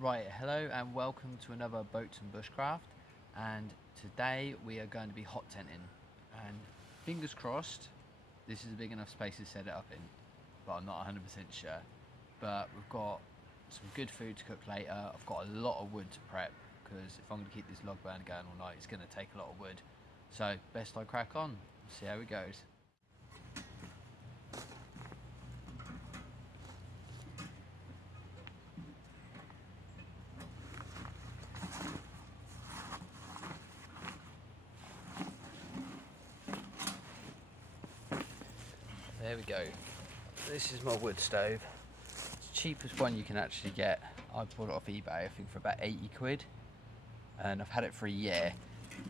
Right, hello and welcome to another Boats and Bushcraft, and today we are going to be hot tenting, and fingers crossed this is a big enough space to set it up in, but I'm not 100% sure. But we've got some good food to cook later. I've got a lot of wood to prep because if I'm going to keep this log burner going all night it's going to take a lot of wood, so best I crack on, see how it goes. There we go. This is my wood stove. It's the cheapest one you can actually get. I bought it off eBay, I think for about 80 quid. And I've had it for a year.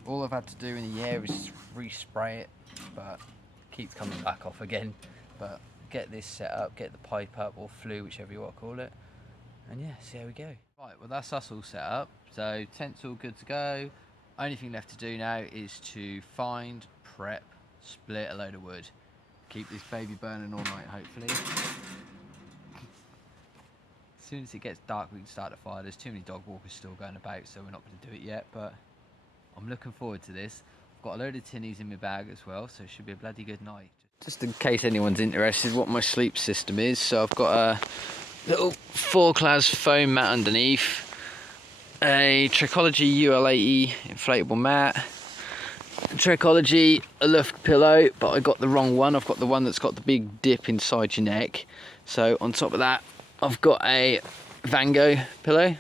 All I've had to do in a year is respray it, but it keeps coming back off again. But get this set up, get the pipe up, or flue, whichever you want to call it. And yeah, see how we go. Right, well that's us all set up. So tent's all good to go. Only thing left to do now is to find, prep, split a load of wood. Keep this baby burning all night, hopefully. As soon as it gets dark, we can start the fire. There's too many dog walkers still going about, so we're not going to do it yet, but I'm looking forward to this. I've got a load of tinnies in my bag as well, so it should be a bloody good night. Just in case anyone's interested what my sleep system is, so I've got a little Forclaz foam mat underneath, a Trekology UL80 inflatable mat, trekology aluft pillow, but I got the wrong one. I've got the one that's got the big dip inside your neck. So on top of that I've got a Vango pillow,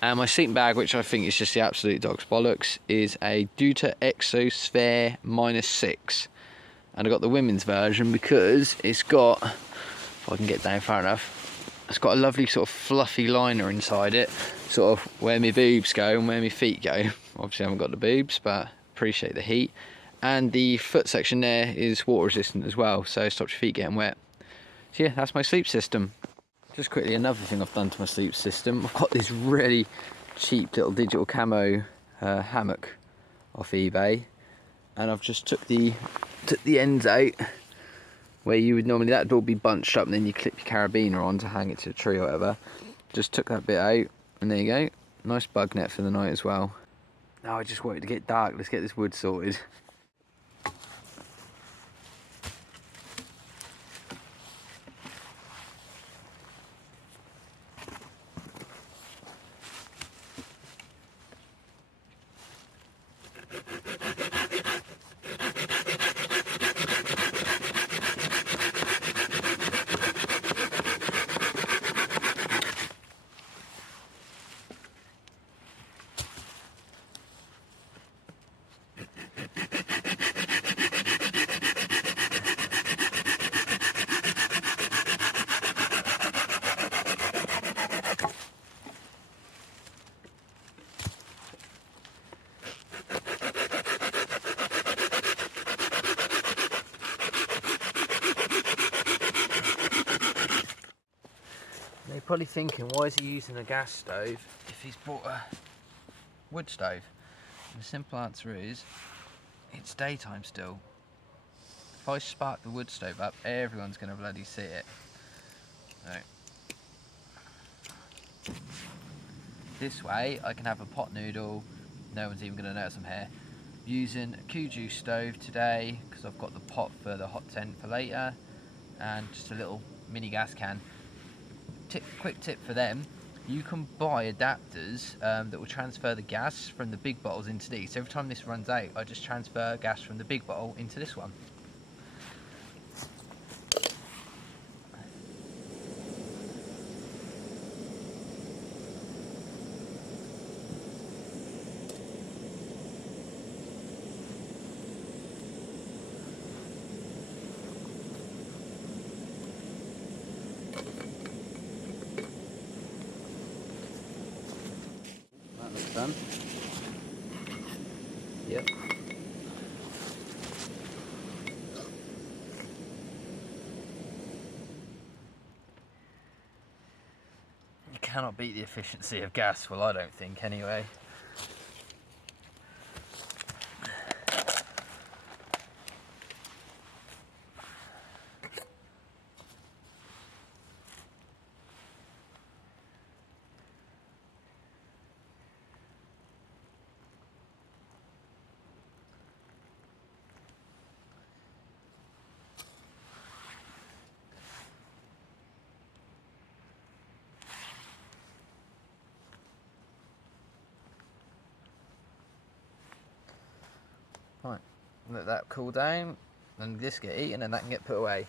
and my sleeping bag, which I think is just the absolute dog's bollocks, is a deuter exosphere -6, and I got the women's version because it's got, if I can get down far enough, it's got a lovely sort of fluffy liner inside it, sort of where my boobs go and where my feet go. Obviously I haven't got the boobs, but appreciate the heat. And the foot section there is water resistant as well, so it stops your feet getting wet. So yeah, that's my sleep system. Just quickly, another thing I've done to my sleep system, I've got this really cheap little digital camo hammock off eBay, and I've just took the ends out where you would normally, that would all be bunched up and then you clip your carabiner on to hang it to a tree or whatever. Just took that bit out, and there you go, nice bug net for the night as well. Now I just want it to get dark, let's get this wood sorted. You're probably thinking, why is he using a gas stove if he's bought a wood stove? And the simple answer is, it's daytime still. If I spark the wood stove up, everyone's going to bloody see it. So, this way I can have a pot noodle, no one's even going to notice I'm here. Using a Q stove today because I've got the pot for the hot tent for later, and just a little mini gas can. Quick tip for them, you can buy adapters that will transfer the gas from the big bottles into these. So every time this runs out, I just transfer gas from the big bottle into this one. Done. Yep. You cannot beat the efficiency of gas, well I don't think anyway. Right, let that cool down and this get eaten and that can get put away.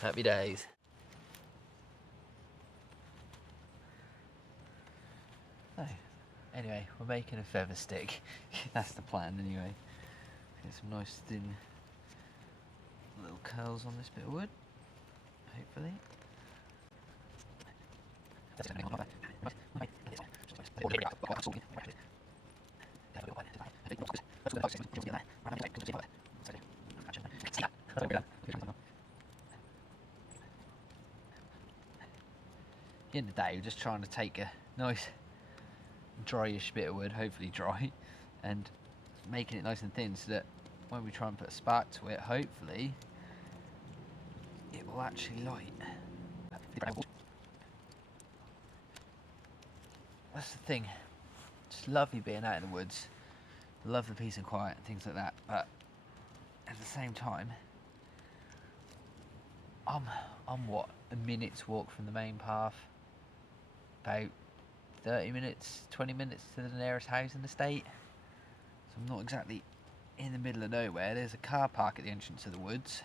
Happy days. So, anyway, we're making a feather stick. That's the plan anyway. Get some nice thin little curls on this bit of wood, hopefully. At the end of the day, we're just trying to take a nice dryish bit of wood, hopefully dry, and making it nice and thin so that when we try and put a spark to it, hopefully it will actually light. That's the thing. It's lovely being out in the woods. Love the peace and quiet and things like that, but at the same time, I'm what, a minute's walk from the main path, about 30 minutes, 20 minutes to the nearest house in the state. So I'm not exactly in the middle of nowhere. There's a car park at the entrance of the woods,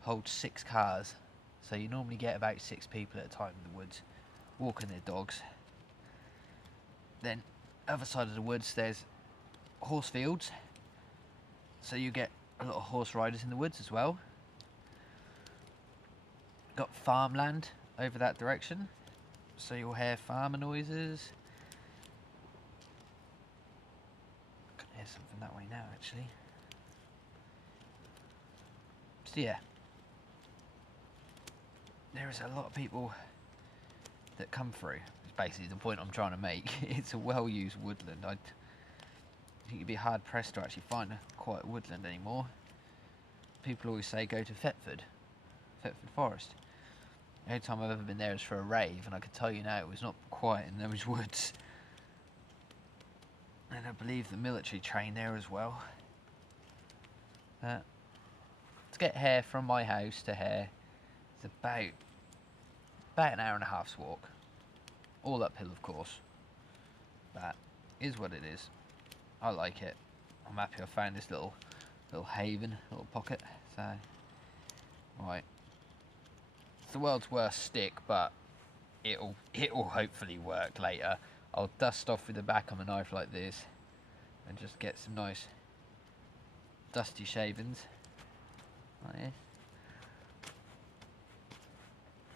holds 6 cars, so you normally get about 6 people at a time in the woods walking their dogs. Then other side of the woods there's horse fields, so you get a lot of horse riders in the woods as well. Got farmland over that direction, so you'll hear farmer noises. I can hear something that way now actually. So yeah, there is a lot of people that come through. It's basically the point I'm trying to make. It's a well-used woodland. I think you'd be hard pressed to actually find a quiet woodland anymore. People always say go to Thetford Forest. The only time I've ever been there is for a rave, and I can tell you now it was not quiet in those woods. And I believe the military train there as well. To get Hare from my house to Hare is about an hour and a half's walk. All uphill, of course. That is what it is. I like it. I'm happy I found this little haven, little pocket. So, right. It's the world's worst stick, but it'll hopefully work later. I'll dust off with the back of a knife like this and just get some nice dusty shavings like this.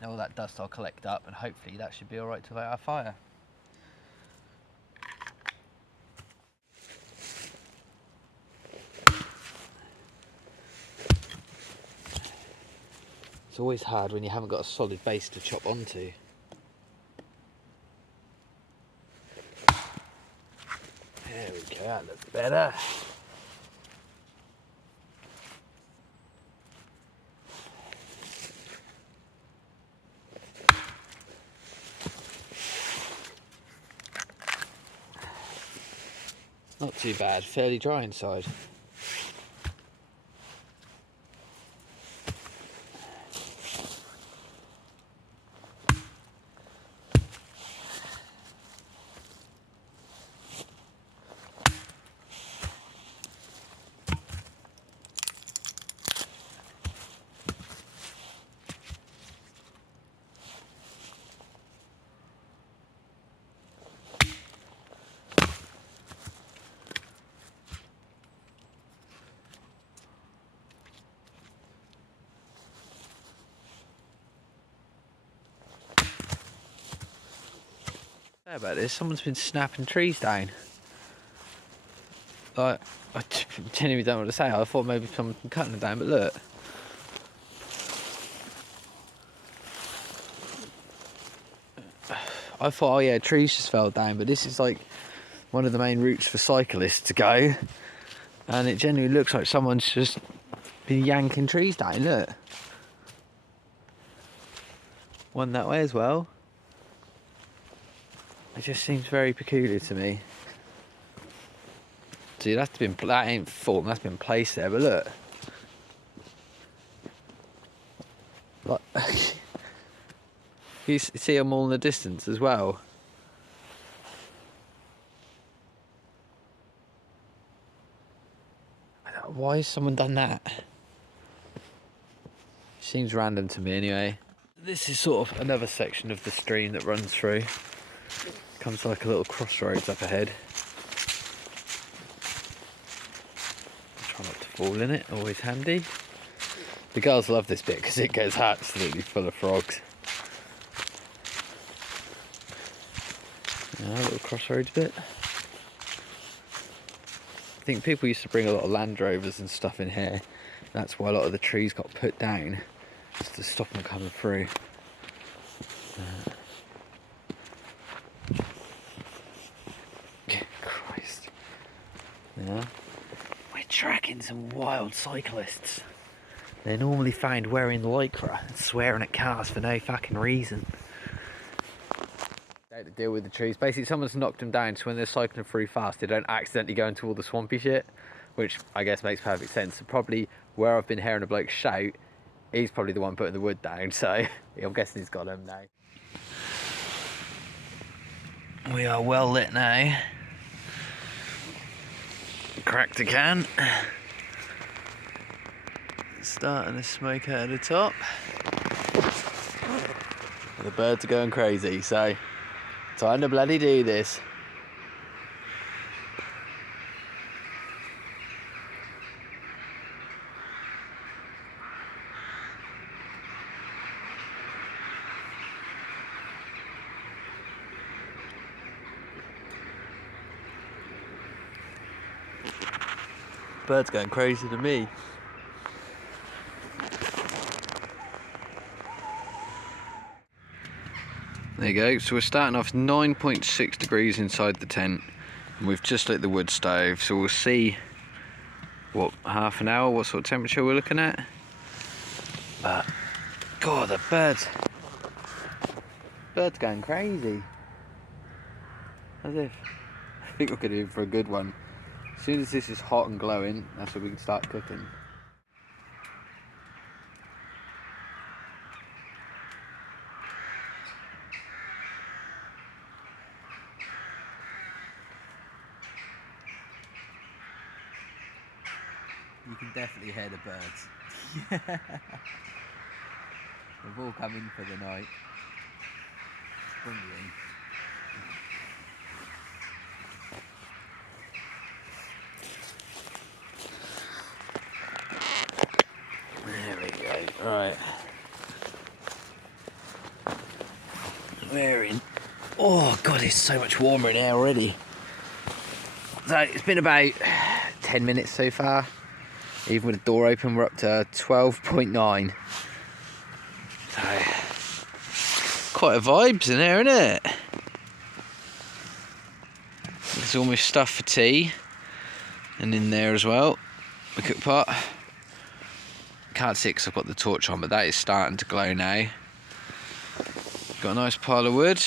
And all that dust I'll collect up, and hopefully that should be alright to light our fire. It's always hard when you haven't got a solid base to chop onto. There we go, that looks better. Not too bad, fairly dry inside. How about this? Someone's been snapping trees down. Like, I genuinely don't know what to say. I thought maybe someone's been cutting them down, but look. I thought, oh yeah, trees just fell down, but this is like one of the main routes for cyclists to go. And it genuinely looks like someone's just been yanking trees down, look. One that way as well. It just seems very peculiar to me. See, that ain't formed, that's been placed there, but look. Like, you see them all in the distance as well. Why has someone done that? Seems random to me anyway. This is sort of another section of the stream that runs through. Comes like a little crossroads up ahead. Try not to fall in it, always handy. The girls love this bit because it gets absolutely full of frogs. Yeah, a little crossroads bit. I think people used to bring a lot of Land Rovers and stuff in here. That's why a lot of the trees got put down, just to stop them coming through. Christ. Yeah. We're tracking some wild cyclists. They're normally found wearing lycra and swearing at cars for no fucking reason. To deal with the trees. Basically, someone's knocked them down, so when they're cycling through fast, they don't accidentally go into all the swampy shit, which I guess makes perfect sense. So probably where I've been hearing a bloke shout, he's probably the one putting the wood down, so I'm guessing he's got them now. We are well lit now. Cracked a can. Starting to smoke out of the top. The birds are going crazy, so time to bloody do this. Birds going crazy to me. There you go, so we're starting off 9.6 degrees inside the tent, and we've just lit the wood stove, so we'll see what, half an hour, what sort of temperature we're looking at. But God, the birds going crazy. As if, I think we're gonna in for a good one. As soon as this is hot and glowing, that's when we can start cooking. You can definitely hear the birds. They've all come in for the night. Brilliant. There we go. Right. We're in. Oh God, it's so much warmer in here already. So it's been about 10 minutes so far. Even with the door open, we're up to 12.9. So, quite a vibes in there, isn't it? There's almost stuff for tea. And in there as well, the cook pot. Can't see it because I've got the torch on, but that is starting to glow now. Got a nice pile of wood.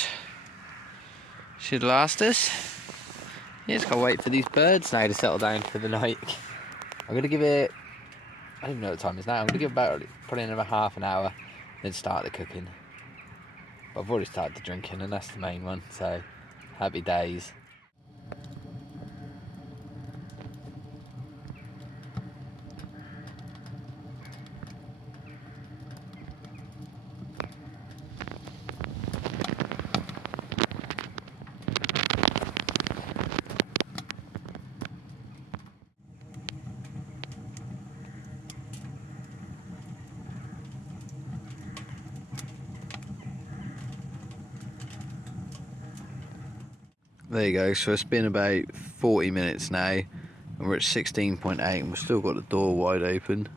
Should last us. Yeah, just gotta wait for these birds now to settle down for the night. I'm gonna give it, I don't even know what time it is now. I'm gonna give it about probably another half an hour, then start the cooking. But I've already started the drinking, and that's the main one, so happy days. There you go, so it's been about 40 minutes now, and we're at 16.8, and we've still got the door wide open.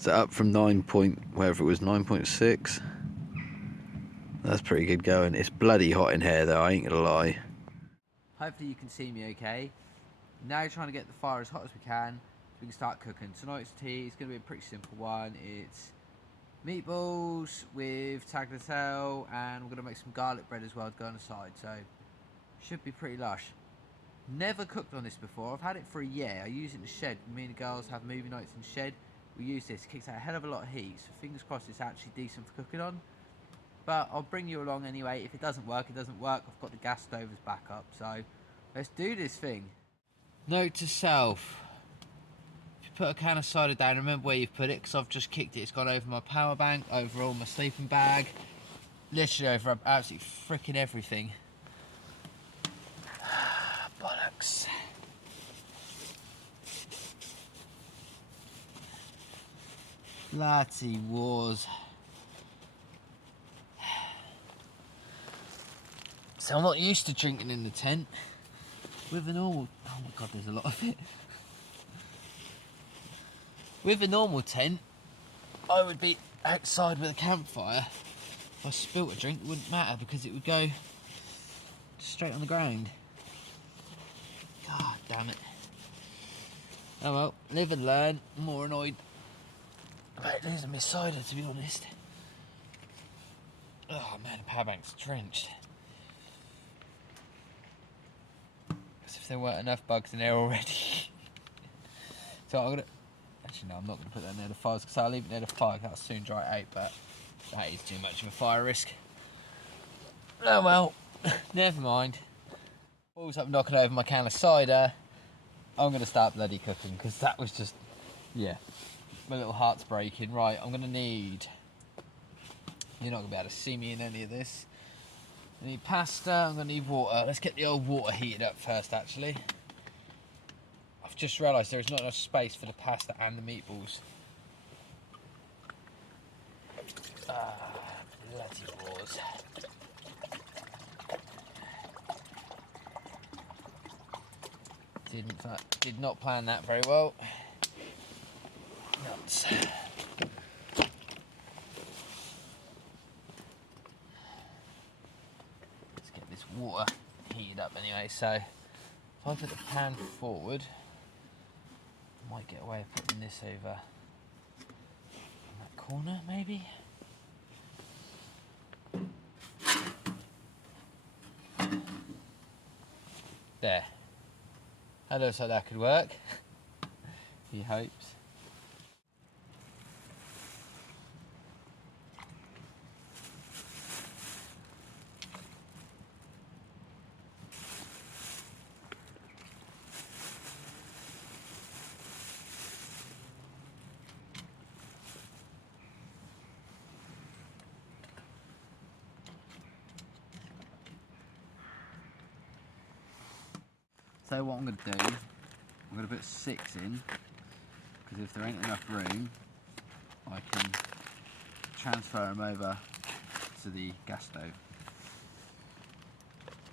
So up from 9 point, wherever it was, 9.6. That's pretty good going. It's bloody hot in here though, I ain't gonna lie. Hopefully you can see me okay. Now trying to get the fire as hot as we can, so we can start cooking. Tonight's tea is gonna be a pretty simple one. It's meatballs with tagliatelle, and we're gonna make some garlic bread as well to go on the side. So should be pretty lush. Never cooked on this before. I've had it for a year. I use it in the shed. Me and the girls have movie nights in the shed. We use this. It kicks out a hell of a lot of heat. So fingers crossed it's actually decent for cooking on. But I'll bring you along anyway. If it doesn't work, it doesn't work. I've got the gas stove as backup. So let's do this thing. Note to self. put a can of cider down, remember where you've put it, because I've just kicked it. It's gone over my power bank, over all my sleeping bag, literally over absolutely freaking everything. Bollocks. Bloody wars. So I'm not used to drinking in the tent. With a normal... Oh my god, there's a lot of it. With a normal tent, I would be outside with a campfire. If I spilt a drink, it wouldn't matter because it would go straight on the ground. God damn it. Oh well, live and learn. I'm more annoyed about losing my cider, to be honest. Oh man, the power bank's drenched. As if there weren't enough bugs in there already. So I'm gonna... Actually no, I'm not gonna put that near the fires because I'll leave it near the fire, that'll soon dry out, but that is too much of a fire risk. Oh well, never mind. Balls up knocking over my can of cider. I'm gonna start bloody cooking because that was just, yeah, my little heart's breaking. Right, I'm gonna need... You're not gonna be able to see me in any of this. I need pasta, I'm gonna need water. Let's get the old water heated up first actually. I've just realised there's not enough space for the pasta and the meatballs. Ah, bloody wars. Did not plan that very well. Nuts. Water heated up anyway, so if I put the pan forward, I might get away with putting this over in that corner maybe. There. That looks like that could work. He hopes. So what I'm going to do, I'm going to put 6 in, because if there ain't enough room, I can transfer them over to the gas stove.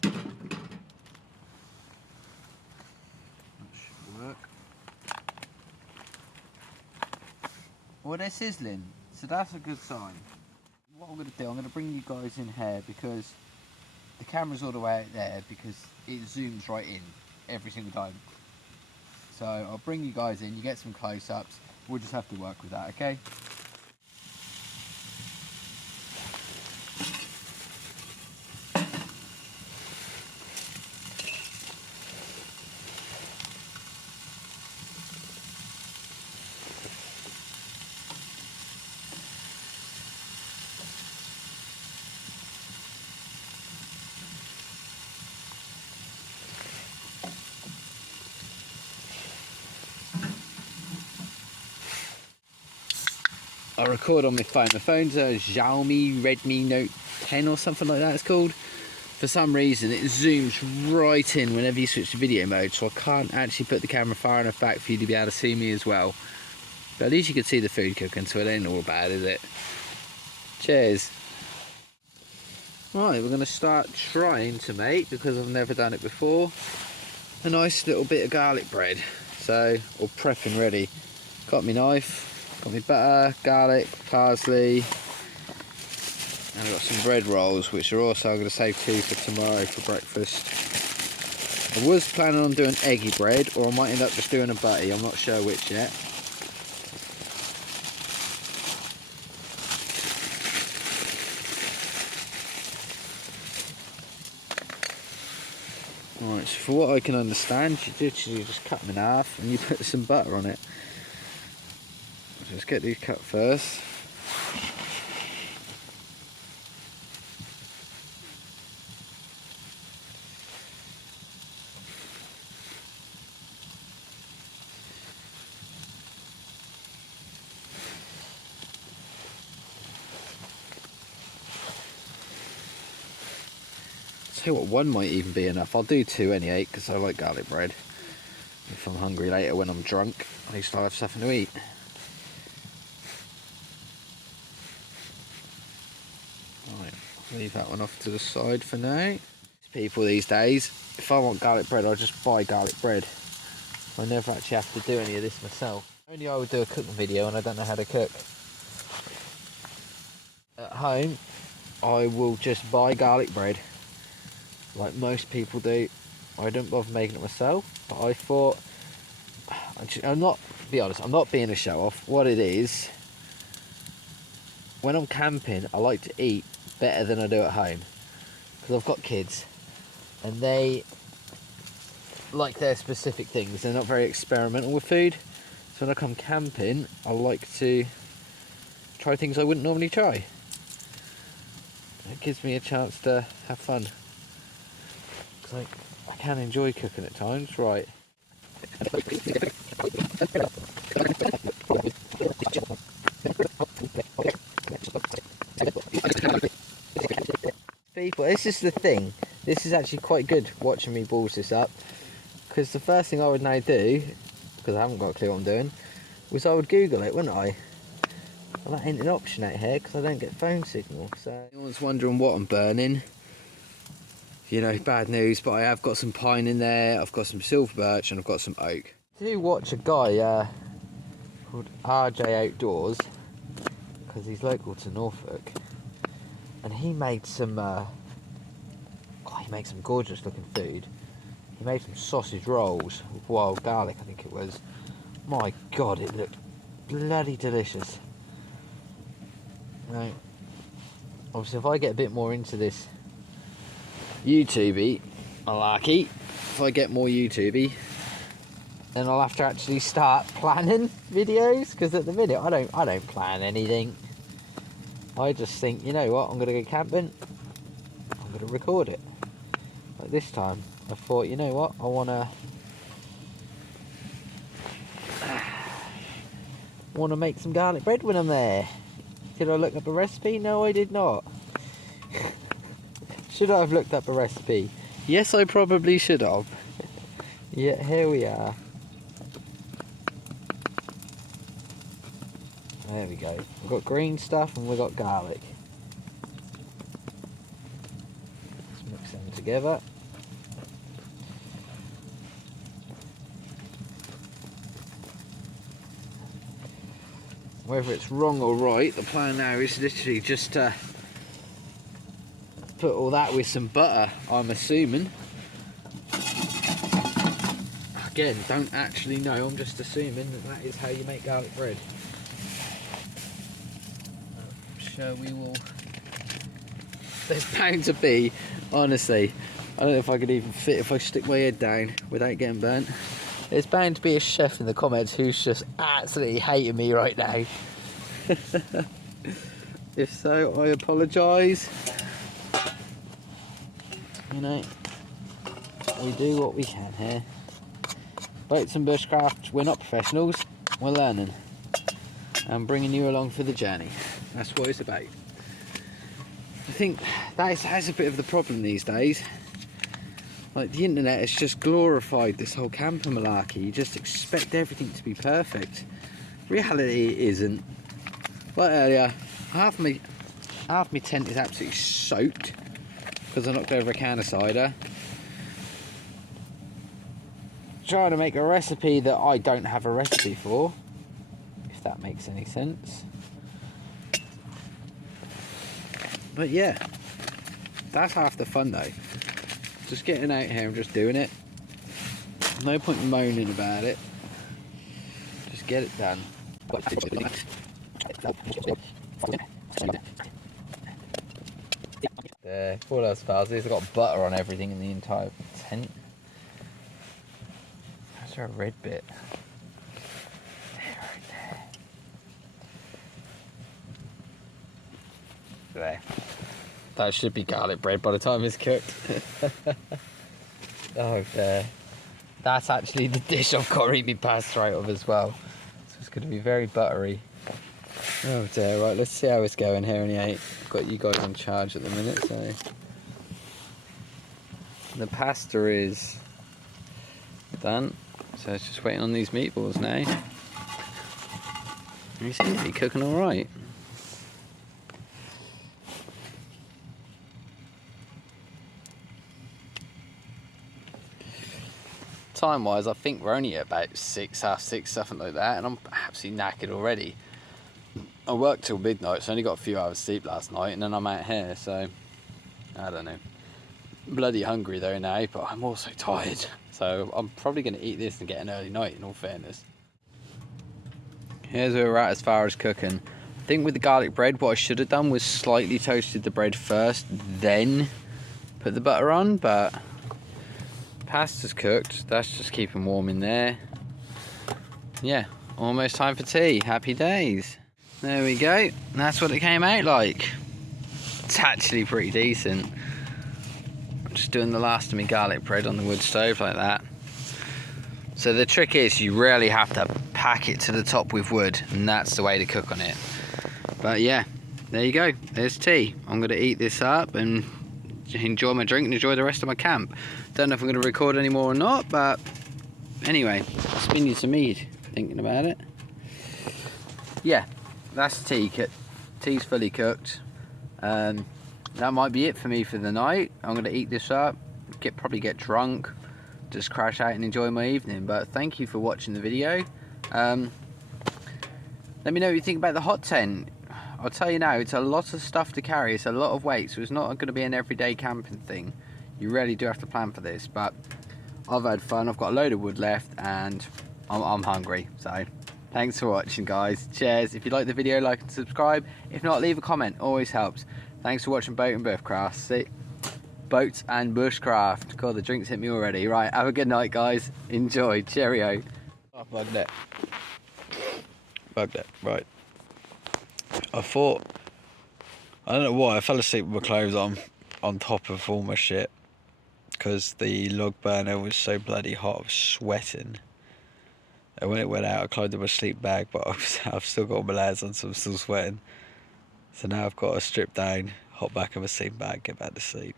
That should work. Well, they're sizzling, so that's a good sign. What I'm going to do, I'm going to bring you guys in here because the camera's all the way out there because it zooms right in every single time. So I'll bring you guys in, you get some close-ups, we'll just have to work with that, okay? I record on my phone. My phone's a Xiaomi Redmi Note 10 or something like that it's called. For some reason it zooms right in whenever you switch to video mode, so I can't actually put the camera far enough back for you to be able to see me as well. But at least you can see the food cooking, so it ain't all bad, is it? Cheers. Right, we're going to start trying to make, because I've never done it before, a nice little bit of garlic bread. So, all prepping ready. Got my knife. Got my butter, garlic, parsley, and I've got some bread rolls, which are also I'm going to save 2 for tomorrow for breakfast. I was planning on doing eggy bread, or I might end up just doing a butty, I'm not sure which yet. Right, so for what I can understand, you literally just cut them in half and you put some butter on it. Let's get these cut first. tell you what, one might even be enough. I'll do 2 anyway, because I like garlic bread. If I'm hungry later when I'm drunk, at least I'll have something to eat. Right, I'll leave that one off to the side for now. People these days, if I want garlic bread, I'll just buy garlic bread. I never actually have to do any of this myself. Only I would do a cooking video and I don't know how to cook. At home, I will just buy garlic bread, like most people do. I don't bother making it myself, but I thought, I'm not, to be honest, I'm not being a show off. What it is, when I'm camping, I like to eat better than I do at home. Because I've got kids, and they like their specific things. They're not very experimental with food. So when I come camping, I like to try things I wouldn't normally try. It gives me a chance to have fun. Because I can enjoy cooking at times, right? People, this is the thing. This is actually quite good watching me balls this up. Because the first thing I would now do, because I haven't got a clue what I'm doing, was I would Google it, wouldn't I? Well, that ain't an option out here because I don't get phone signal. So anyone's wondering what I'm burning, you know, bad news, but I have got some pine in there, I've got some silver birch, and I've got some oak. I do watch a guy called RJ Outdoors, because he's local to Norfolk, and he made some he makes some gorgeous looking food. He made some sausage rolls with wild garlic, I think it was. My God, it looked bloody delicious. Right. Obviously, if I get a bit more into this YouTubey malarkey, if I get more YouTubey, then I'll have to actually start planning videos. Because at the minute, I don't plan anything. I just think, you know what, I'm gonna go camping. I'm gonna record it. Like this time, I thought, you know what, I wanna make some garlic bread when I'm there. Did I look up a recipe? No, I did not. Should I have looked up a recipe? Yes, I probably should have. Yeah, here we are. There we go. We've got green stuff and we've got garlic. Let's mix them together. Whether it's wrong or right, the plan now is literally just to put all that with some butter, I'm assuming. Again, don't actually know, I'm just assuming that is how you make garlic bread. I'm sure we will. There's bound to be, honestly, I don't know if I could even fit if I stick my head down without getting burnt. There's bound to be a chef in the comments who's just absolutely hating me right now. If so, I apologise. You know, we do what we can here. Boats and bushcraft, we're not professionals, we're learning. I'm bringing you along for the journey. That's what it's about. I think that's a bit of the problem these days. Like, the internet has just glorified this whole camper malarkey. You just expect everything to be perfect. Reality, it isn't. Like earlier, half my tent is absolutely soaked because I knocked over a can of cider. Trying to make a recipe that I don't have a recipe for, if that makes any sense. But yeah, that's half the fun though. Just getting out here and just doing it. No point in moaning about it. Just get it done. There, Forclaz pals. These have got butter on everything in the entire tent. How's there a red bit? Right there. That should be garlic bread by the time it's cooked. Oh, there. That's actually the dish I've got to eat my pasta out of as well. So it's going to be very buttery. Oh dear, right, let's see how it's going here in the 8. I've got you guys in charge at the minute, so... The pasta is done, so it's just waiting on these meatballs now. They seem to be cooking alright. Time wise, I think we're only at about 6, half 6, something like that, and I'm absolutely knackered already. I worked till midnight, so I only got a few hours sleep last night, and then I'm out here, so I don't know. Bloody hungry though now, but I'm also tired, so I'm probably going to eat this and get an early night, in all fairness. Here's where we're at as far as cooking. I think with the garlic bread, what I should have done was slightly toasted the bread first, then put the butter on, but pasta's cooked. That's just keeping warm in there. Yeah, almost time for tea. Happy days. There we go. That's what it came out like. It's actually pretty decent. I'm just doing the last of my garlic bread on the wood stove like that. So the trick is you really have to pack it to the top with wood, and that's the way to cook on it. But yeah, there you go. There's tea. I'm going to eat this up and enjoy my drink and enjoy the rest of my camp. Don't know if I'm going to record anymore or not, but anyway, spin you some mead thinking about it. Yeah, that's tea. Tea's fully cooked. That might be it for me for the night. I'm going to eat this up, probably get drunk, just crash out and enjoy my evening. But thank you for watching the video. Let me know what you think about the hot tent. I'll tell you now, it's a lot of stuff to carry, it's a lot of weight, so it's not going to be an everyday camping thing. You really do have to plan for this, but I've had fun. I've got a load of wood left and I'm hungry, so thanks for watching, guys. Cheers. If you like the video, like and subscribe. If not, leave a comment, always helps. Thanks for watching Boats and Bushcraft. God, the drinks hit me already. Right, have a good night, guys. Enjoy. Cheerio. Oh, bugged it. Right. I thought, I don't know why, I fell asleep with my clothes on top of all my shit, because the log burner was so bloody hot, I was sweating. And when it went out, I climbed in my sleep bag, but I've still got my layers on, so I'm still sweating. So now I've got to strip down, hop back in my sleep bag, get back to sleep.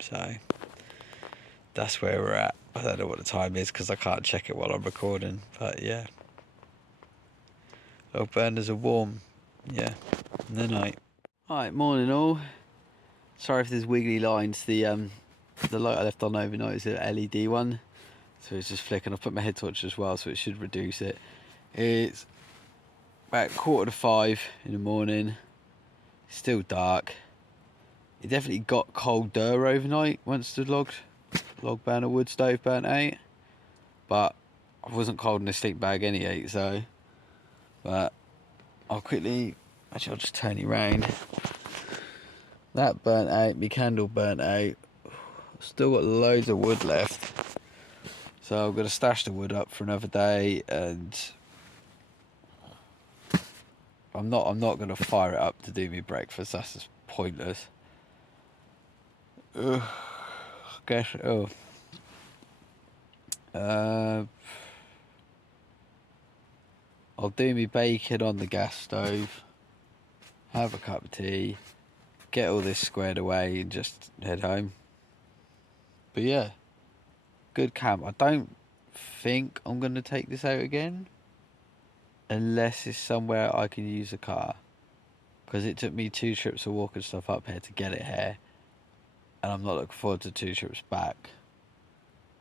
So that's where we're at. I don't know what the time is because I can't check it while I'm recording, but yeah. Log burners are warm. Yeah, in the night. Alright, morning all. Sorry if there's wiggly lines. The light I left on overnight is an LED one, so it's just flicking. I've put my head torch as well, so it should reduce it. It's about 4:45 in the morning. It's still dark. It definitely got colder overnight once the log burner wood stove burnt out, but I wasn't cold in the sleep bag anyway, so. But I'll just turn you around. That burnt out, my candle burnt out. Still got loads of wood left, so I'm gonna stash the wood up for another day, and I'm not gonna fire it up to do me breakfast. That's just pointless. I'll do me bacon on the gas stove, have a cup of tea, get all this squared away and just head home. But yeah, good camp. I don't think I'm going to take this out again unless it's somewhere I can use a car, because it took me 2 trips of walking stuff up here to get it here, and I'm not looking forward to 2 trips back.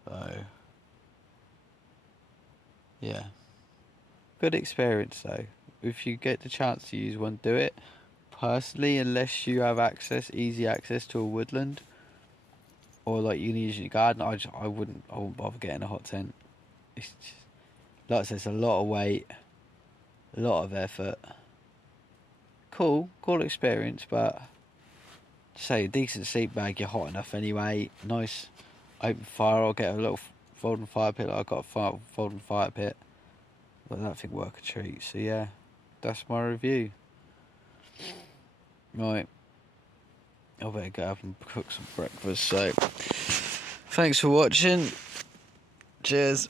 So yeah, good experience though. If you get the chance to use one, do it. Personally, unless you have easy access to a woodland, or like you can use your garden, I wouldn't bother getting a hot tent. It's just, like I said, it's a lot of weight, a lot of effort. Cool experience, but say a decent sleep bag, you're hot enough anyway. Nice open fire. I'll get a little folding fire pit. I've got a folding fire pit. Let that thing work a treat. So yeah, that's my review. Right, I better go up and cook some breakfast. So thanks for watching. Cheers.